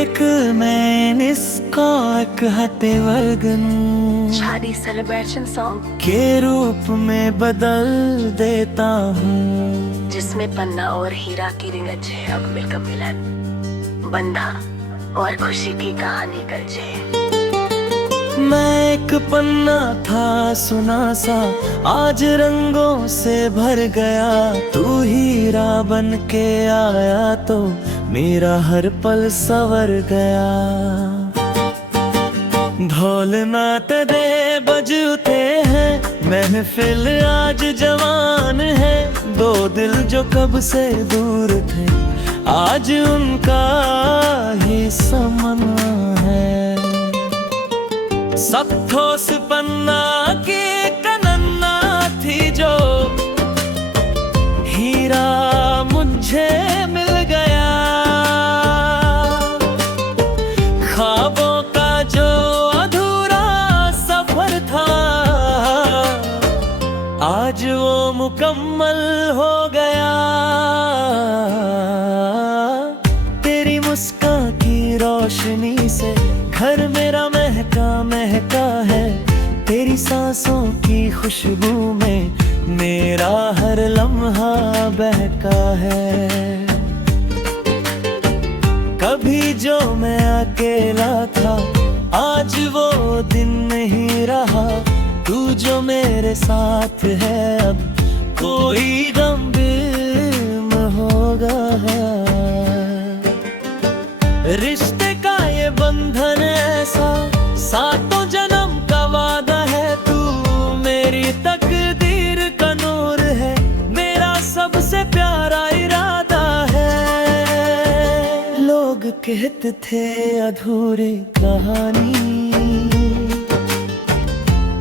एक मैं इसका एक हते वर्गन शादी सेलिब्रेशन सॉन्ग के रूप में बदल देता हूँ, जिसमें पन्ना और हीरा की रिंगजे अब मिलकर मिलन बंधा और खुशी की कहानी गरजे। मैं एक पन्ना था सुना सा, आज रंगों से भर गया। तू हीरा बन के आया तो मेरा हर पल संवर गया। ढोल नात दे बज उठे हैं, महफिल आज जवान है। दो दिल जो कब से दूर थे, आज उनका ही समन्वय है। सत्थोस पन्ना की कनन्ना थी जो, हीरा मुझे मिल गया। ख्वाबों का जो अधूरा सफर था, आज वो मुकम्मल हो गया। तेरी मुस्कान की रोशनी से घर मेरा महका महका है। तेरी सांसों की खुशबू में मेरा हर लम्हा बहका है। कभी जो मैं अकेला था, आज वो दिन नहीं रहा। तू जो मेरे साथ है, अब कोई गम बिम होगा। रिश्ते का ये बंधन ऐसा, सातों जन्म का वादा है। तू मेरी तकदीर का नूर है, मेरा सबसे प्यारा इरादा है। लोग कहते थे अधूरी कहानी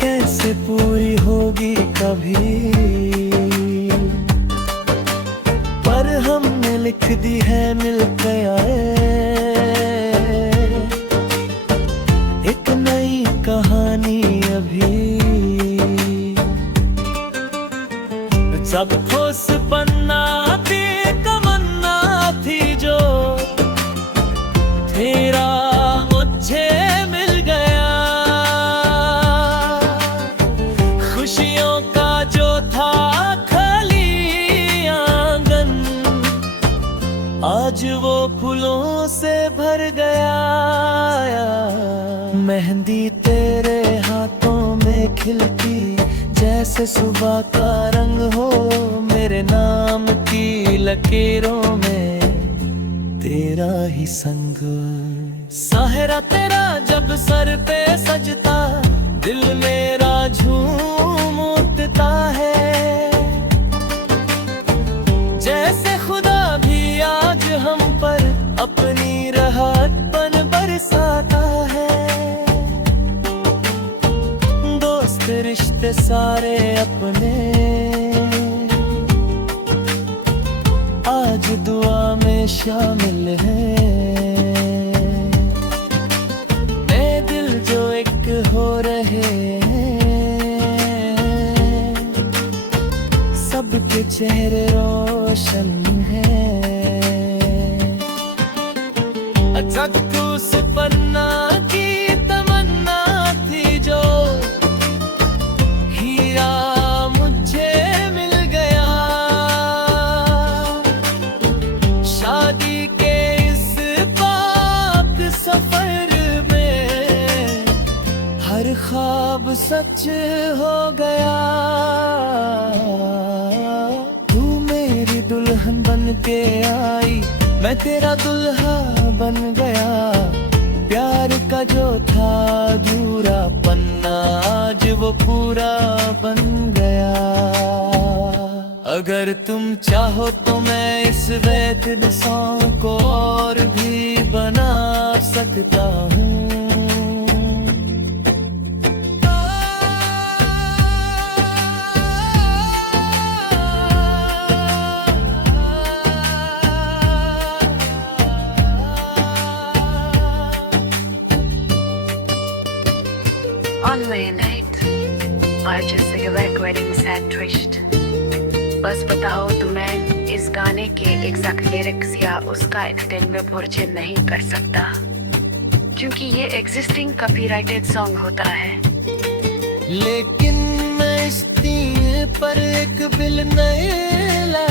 कैसे पूरी होगी कभी, पर हमने लिख दी है मिलकर आए एक नई कहानी अभी। सब ठोस पन्ना थी तमन्ना थी जो, तेरा मुझे मिल गया। खुशियों का जो था खाली आंगन, आज वो फूलों से भर गया। मेहंदी तेरे हाथों में खिलती, जैसे सुबह का रंग हो। मेरे नाम की लकीरों में तेरा ही संग। सहरा तेरा जब सर पे सजता, दिल मेरा झूम उठता है। जैसे खुदा भी आज हम पर अपनी रहमत बरसाता है। दोस्त रिश्ते सारे अपने आज दुआ में शामिल हैं। मैं दिल जो एक हो रहे हैं, सबके चेहरे रोशन हैं। अचूस पन्ना की तमन्ना थी जो, हीरा मुझे मिल गया। शादी के इस पाक सफर में हर ख्वाब सच हो गया। तू मेरी दुल्हन बन के आई, मैं तेरा दुल्हा बन गया। प्यार का जो था अधूरा पन्ना, आज वो पूरा बन गया। अगर तुम चाहो तो मैं इस वेटेड सॉन्ग को और भी बना सकता हूँ। On way night or just cigarette wedding sad twist, बस बताओ तुम्हें इस गाने के एग्जैक्ट लिरिक्स या उसका एक्सटेंड में पुरजे नहीं कर सकता, क्योंकि ये एग्जिस्टिंग कॉपीराइटेड सॉन्ग होता है। लेकिन मैं इस तीर पर एक बिल नहीं ला,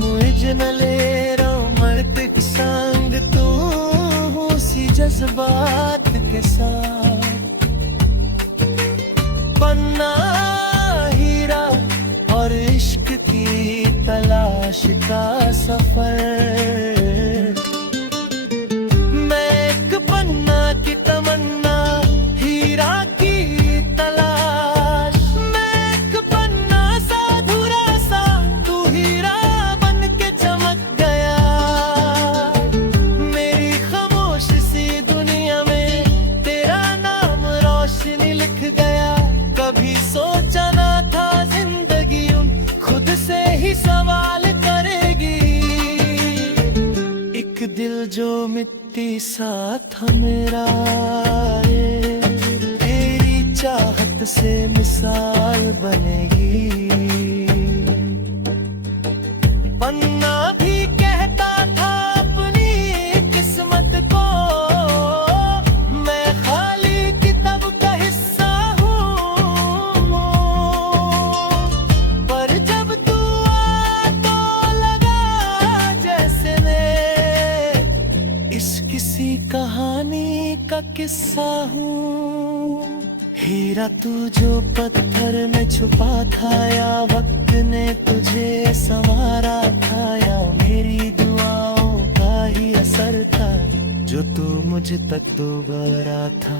मुझे न ले रोमांटिक संग तू उसी जज्बात के साथ। पन्ना हीरा और इश्क की तलाश का सफर, मैं एक पन्ना की तमन्ना, हीरा की तलाश। मैं एक पन्ना सा अधूरा सा, तू हीरा बन के चमक गया। मेरी खामोश सी दुनिया में तेरा नाम रोशनी लिख गया। कभी सोचा ना था जिंदगी खुद से ही सवाल करेगी। एक दिल जो मिट्टी सा था मेरा, तेरी चाहत से मिसाल बनेगी। पन्ना भी कहता था अपनी किस्मत को, मैं खाली किताब का हिस्सा हूँ। पर जब तू आया तो लगा जैसे मैं इस किसी कहानी का किस्सा हूँ। हीरा तू जो पत्थर में छुपा था, या वक्त ने तुझे संवारा था, या मेरी दुआओं का ही असर था जो तू मुझ तक दोबारा था।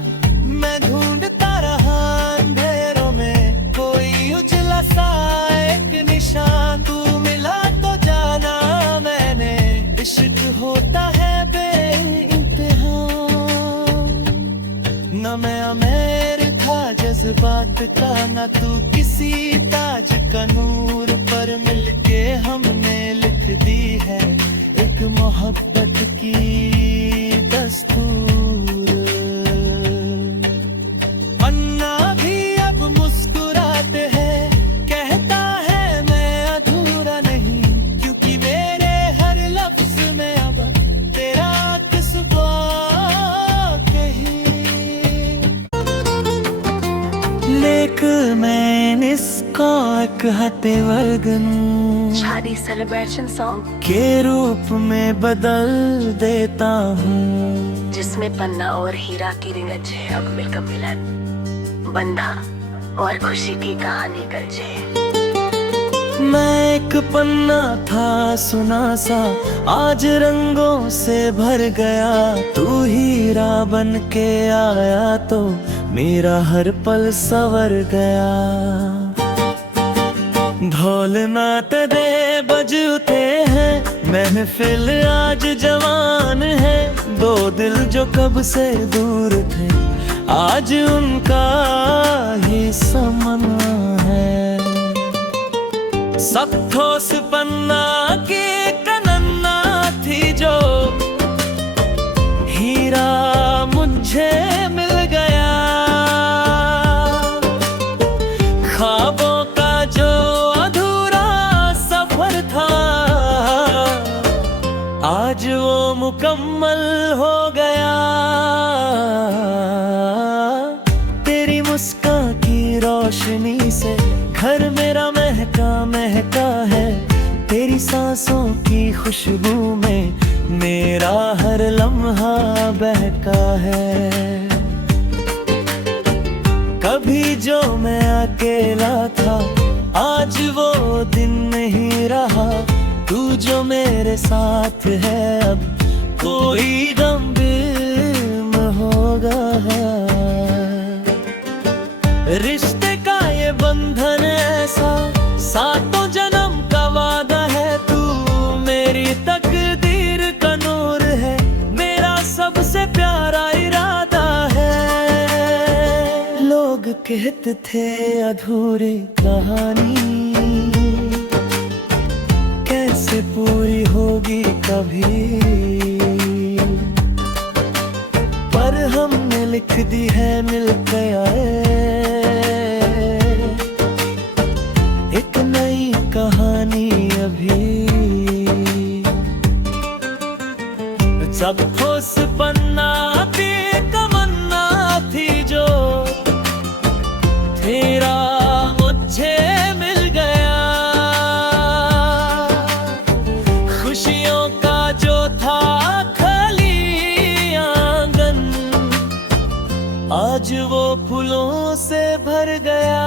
मैं ढूंढता रहा अंधेरों में कोई उजला सा एक निशान, तू मिला तो जाना मैंने इश्क होता है बेइंतहा। न मैं अमीर था जज्बात का, न तू किसी ताज का नूर, पर मिलके हमने लिख दी है एक मोहब्बत की दस्तूर। पन्ना भी अब मुस्कुराते हैं, कहता है मैं अधूरा नहीं, क्योंकि मेरे हर लफ्ज में अब तेरा किस्सा कहीं। लेक मैं इसका एक हते वर्गन शादी सेलिब्रेशन सॉन्ग के रूप में बदल देता हूँ, जिसमें पन्ना और हीरा की रिंगज है अब मिलकर मिलन, बंधा और खुशी की कहानी गरजे। मैं एक पन्ना था सुना सा, आज रंगों से भर गया। तू हीरा बन के आया तो मेरा हर पल संवर गया। ढोल नात दे बज उठे हैं, महफिल आज जवान है। दो दिल जो कब से दूर थे, आज उनका ही समन्वय है। सख्तोस पन्ना की तमन्ना थी जो, हीरा मुझे मिल गया। ख्वाबों का जो अधूरा सफर था, आज वो मुकम्मल हो गया। तेरी मुस्कान की रोशनी से घर मेरा महका महका है। तेरी सांसों की खुशबू में मेरा हर लम्हा बहका है। कभी जो मैं अकेला था, आज वो दिन नहीं रहा। तू जो मेरे साथ है, अब कोई गम बिम होगा। रिश्ते का ये बंधन ऐसा, सातों जन्म का वादा है। तू मेरी तकदीर का नूर है, मेरा सबसे प्यारा इरादा है। लोग कहते थे अधूरी कहानी कैसे पूरी होगी कभी, पर हमने लिख दी है मिलकर आए एक नई कहानी अब सब ठोस पन्ना भी तमन्ना थी जो तेरा मुझे मिल गया। खुशियों का जो था खाली आंगन, आज वो फूलों से भर गया।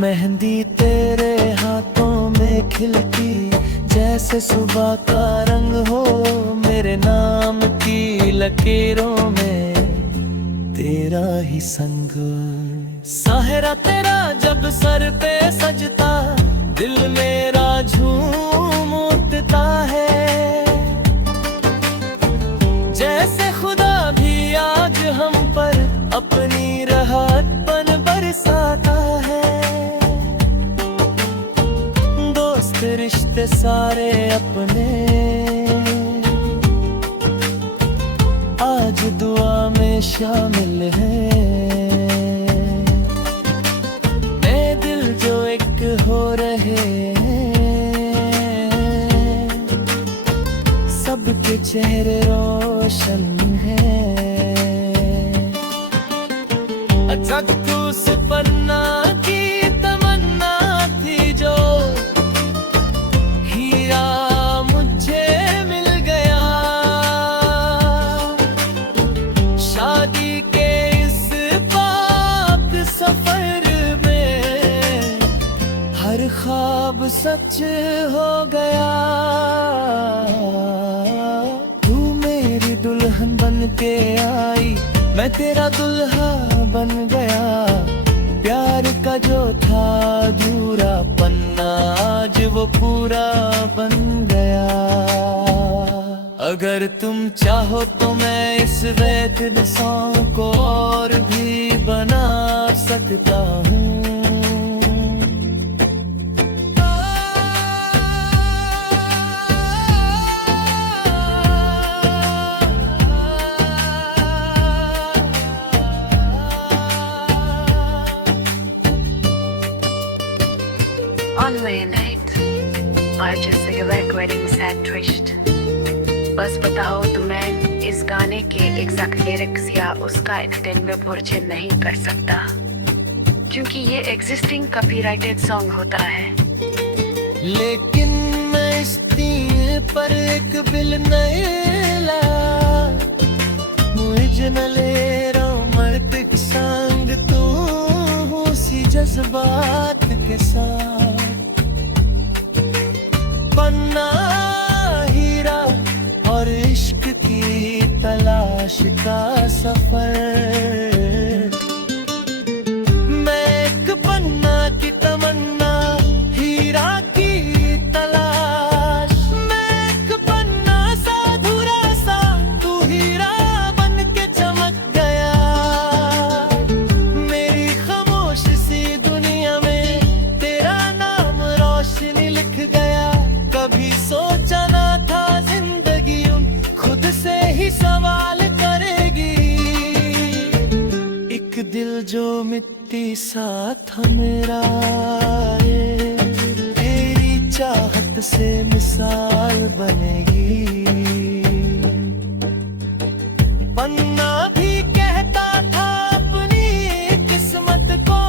मेहंदी तेरे हाथों में खिलती जैसे सुबह का रंग हो, मेरे नाम की लकीरों में तेरा ही संग। साहरा तेरा जब सर पे सजता, दिल मेरा झूम उठता है। जैसे खुदा भी आज हम पर अपनी रहमत बरसाता है। दोस्त रिश्ते सारे अपने आज दुआ में शामिल हैं। नए दिल जो एक हो रहे हैं, सबके चेहरे रोशन हैं। अचक तू सुपन्ना की तमन्ना थी जो हीरा मुझे मिल गया। शादी के इस पाक सफर में हर ख्वाब सच हो गया। तू मेरी दुल्हन बन के आई, मैं तेरा दुल्हा बन गया। प्यार का जो था अधूरा पन्ना, आज वो पूरा बन गया। अगर तुम चाहो तो मैं इस रेकॉर्ड सॉन्ग को और भी बना सकता हूँ। On my night, I just recording sad twist. बस बताओ तुम्हें इस गाने के एग्जैक्ट लिरिक्स या उसका एक्सटेंड में वर्जन नहीं कर सकता, क्योंकि ये एग्जिस्टिंग कॉपीराइटेड सॉन्ग होता है। लेकिन मैं इस तीर पर एक बिल नहीं लाया। मुझे न ले रोमांटिक संग तू उसी जज्बात के साथ। पन्ना हीरा और इश्क की तलाश का सफर। मैं एक पन्ना की तमन्ना, हीरा की तलाश। मैं एक पन्ना सा अधूरा सा, तू हीरा बन के चमक गया। मेरी खामोश सी दुनिया में तेरा नाम रोशनी लिख गया। कभी सोचा ना था जिंदगी खुद से ही सवाल करेगी। एक दिल जो मिट्टी सा था मेरा, तेरी चाहत से मिसाल बनेगी। पन्ना भी कहता था अपनी किस्मत को,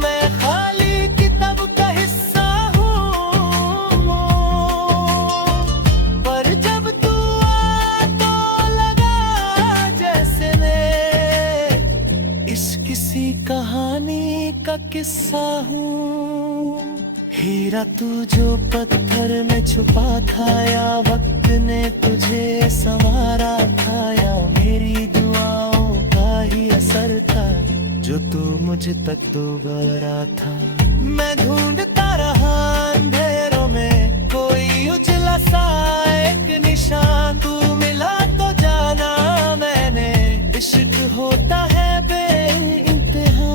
मैं खाली किताब का हिस्सा हूँ। पर जब तू आया तो लगा जैसे मैं इस किसी कहानी का किस्सा हूँ। हीरा तू जो पत्थर में छुपा था, या वक्त ने तुझे संवारा था, या मेरी दुआओं का ही असर था जो तू मुझ तक दोबारा था। मैं ढूंढता रहा अंधेरों में कोई उजला सा एक निशान। तू मिला तो जाना मैंने, इश्क होता है बेइंतहा।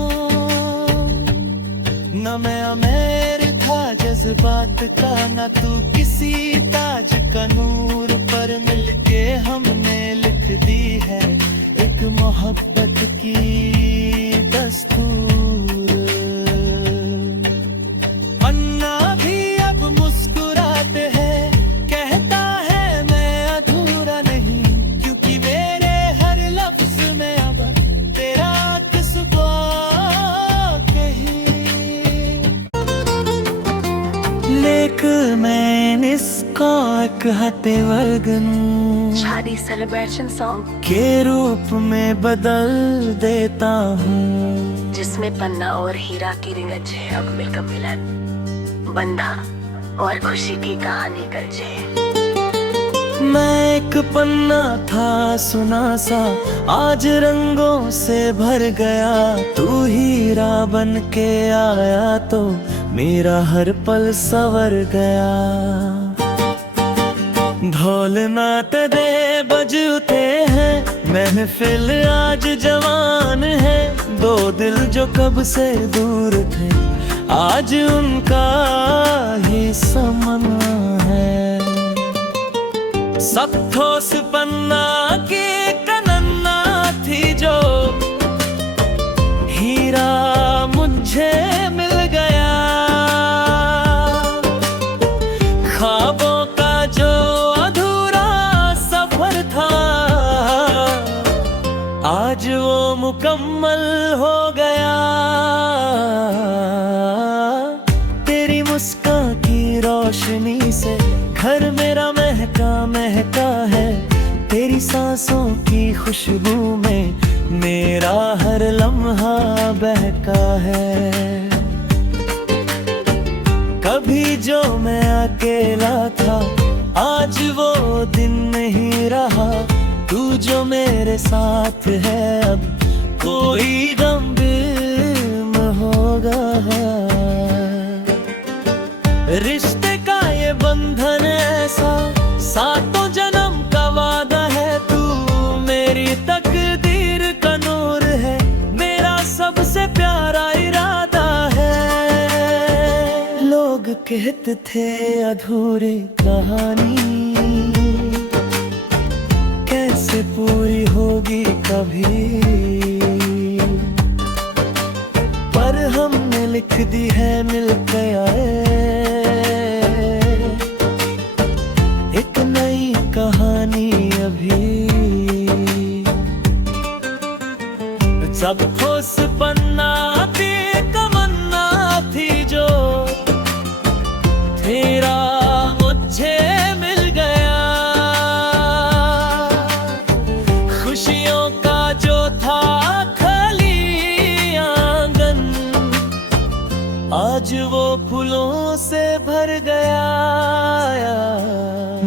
न मैं अमीर था जज्बात का, न तू किसी ताज का नूर। पर मिलके हमने लिख दी है एक मोहब्बत की दस्तूर। पन्ना भी अब मुस्कुराते हैं, कहता लेकिन इसको एक हते वर्गन शादी सेलिब्रेशन सॉन्ग के रूप में बदल देता हूँ, जिसमें पन्ना और हीरा की रिंगज है। अब मिलकर मिलन बंधा और खुशी की कहानी गरजे। मैं एक पन्ना था सुना सा, आज रंगों से भर गया। तू हीरा बन के आया तो मेरा हर पल संवर गया। ढोल नात दे बज उठे हैं, महफिल आज जवान है। दो दिल जो कब से दूर थे, आज उनका ही समन्वय है। सख्तोस पन्ना की कनन्ना थी जो, हीरा मुझे मिल गया। ख्वाबों का जो अधूरा सफर था, आज वो मुकम्मल हो गया। तेरी मुस्कान की रोशनी से घर मेरा महका महका है। तेरी सांसों की खुशबू में मेरा हर लम्हा बहका है। कभी जो मैं अकेला था, आज वो दिन नहीं रहा। तू जो मेरे साथ है, अब कोई गम बिम होगा। रिश्ते का ये बंधन ऐसा, सातों जन्म का वादा है। तू मेरी तकदीर का नूर है, मेरा सबसे प्यारा इरादा है। लोग कहते थे अधूरी कहानी कैसे पूरी होगी कभी, पर हमने लिख दी है मिलकर आए एक नई कहानी अभी। जब ठोस पन्ना थी तमन्ना थी जो, तेरा मुझे मिल गया। खुशियों का जो था खाली आंगन, आज वो फूलों से भर गया।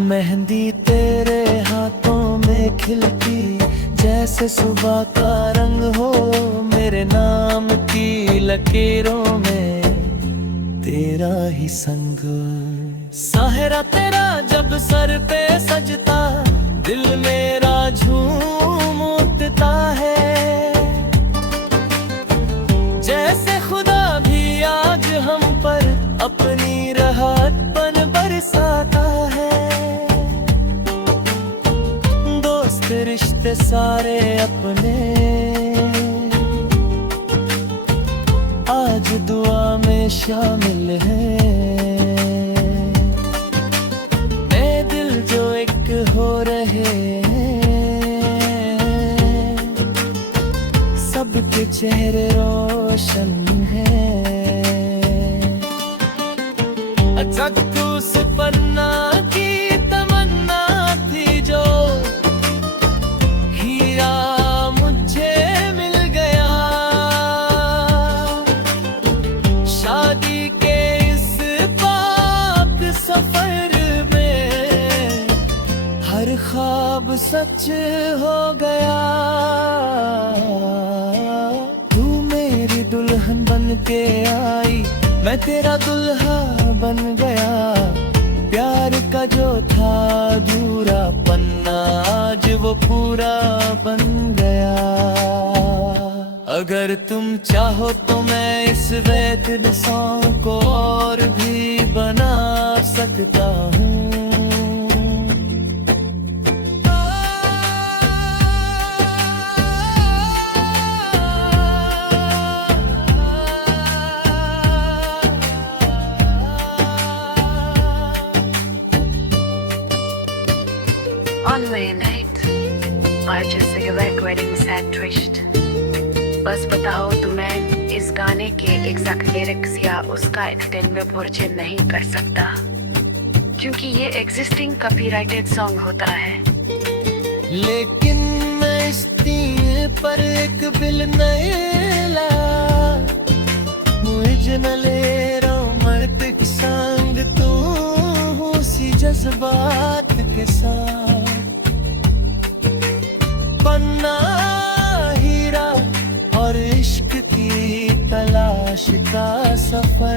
मेहंदी तेरे हाथों में खिलती, जैसे सुबह का रंग हो। मेरे नाम की लकीरों में तेरा ही संग। सहरा तेरा जब सर पे सजता, दिल मेरा झूम उठता है। जैसे खुदा भी आज हम पर अपनी रहमत बरसाता है। दोस्त रिश्ते सारे अपने आज दुआ में शामिल हैं। मैं दिल जो एक हो रहे हैं, सबके चेहरे रोशन हैं। जगदूस पन्ना की तमन्ना थी जो, हीरा मुझे मिल गया। शादी के इस पाक सफर में हर ख्वाब सच हो गया। तू मेरी दुल्हन बन के आई, मैं तेरा दुल्हा बन गया। प्यार का जो था अधूरा पन्ना, आज वो पूरा बन गया। अगर तुम चाहो तो मैं इस वेटेड सॉन्ग को और भी बना सकता हूँ। On my night, और जैसे कि वेडिंग सैड ट्विस्ट। बस बताओ तो मैं इस गाने के एग्जैक्ट लिरिक्स या उसका एक्सटेंड में नहीं कर सकता। क्योंकि ये एग्जिस्टिंग कॉपीराइटेड सॉन्ग होता है। लेकिन मैं इस तीर पर एक बिल नहीं लाया, ओरिजिनल रोमांटिक सॉन्ग तू उसी जज्बात के साथ। पन्ना हीरा और इश्क की तलाश का सफर